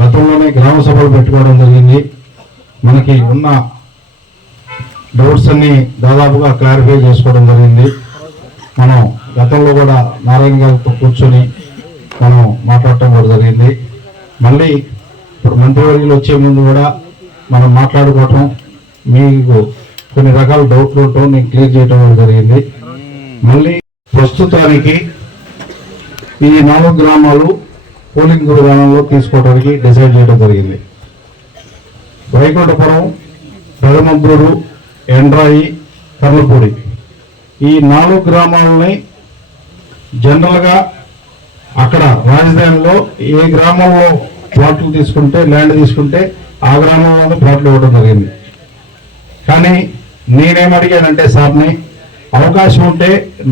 గతంలోనే గ్రామ సభలు పెట్టుకోవడం జరిగింది. మనకి ఉన్న డౌట్స్ అన్ని దాదాపుగా క్లారిఫై చేసుకోవడం జరిగింది. మనం గతంలో కూడా నారాయణ గారితో కూర్చొని మనం మాట్లాడటం కూడా జరిగింది. మళ్ళీ ఇప్పుడు మంత్రివర్యులు వచ్చే ముందు కూడా మనం మాట్లాడుకోవటం మీకు కొన్ని రకాల డౌట్లు ఉండటం నేను క్లియర్ చేయడం కూడా జరిగింది. మళ్ళీ ప్రస్తుతానికి ఈ నాలుగు గ్రామాలు పోలింగ్ విధానంలో తీసుకోవడానికి డిసైడ్ చేయడం జరిగింది. వైకుంఠపురం పెదమద్దూరు ఎండ్రాయి కర్లపూడి ఈ నాలుగు గ్రామాలని జనరల్గా అక్కడ రాజధానిలో ఏ గ్రామంలో ప్లాట్లు తీసుకుంటే ల్యాండ్ తీసుకుంటే ఆ గ్రామంలోనే ప్లాట్లు ఇవ్వడం జరిగింది. కానీ నేనేమడిగానంటే సార్ని అవకాశం ఉంటే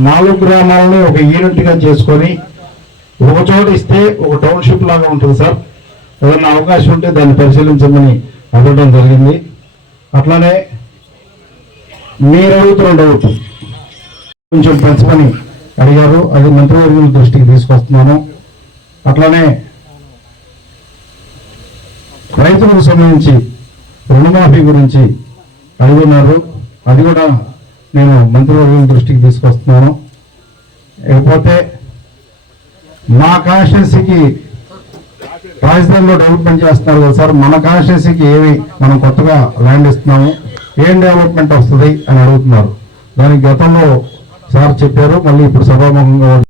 నాలుగు గ్రామాలని ఒక యూనిట్గా చేసుకొని ఒక చోట ఇస్తే ఒక టౌన్షిప్ లాగా ఉంటుంది సార్. ఏదైనా అవకాశం ఉంటే దాన్ని పరిశీలించమని అడగడం జరిగింది. అట్లానే మీరు అడుగుతున్న డౌట్ కొంచెం పెంచమని అడిగారు. అది మంత్రివర్గం దృష్టికి తీసుకొస్తున్నాను. అట్లానే రైతులకు సంబంధించి రుణమాఫీ గురించి అడుగున్నారు. అది కూడా నేను మంత్రివర్గం దృష్టికి తీసుకొస్తున్నాను. లేకపోతే మా కాన్స్టిట్యున్సీకి రాజధానిలో డెవలప్మెంట్ చేస్తున్నారు కదా సార్ మన కాన్స్టిట్యున్సీకి ఏమి మనం కొత్తగా ల్యాండ్ ఇస్తున్నాము ఏం డెవలప్మెంట్ వస్తుంది అని అడుగుతున్నారు. దానికి గతంలో సార్ చెప్పారు మళ్ళీ ఇప్పుడు సభాముఖంగా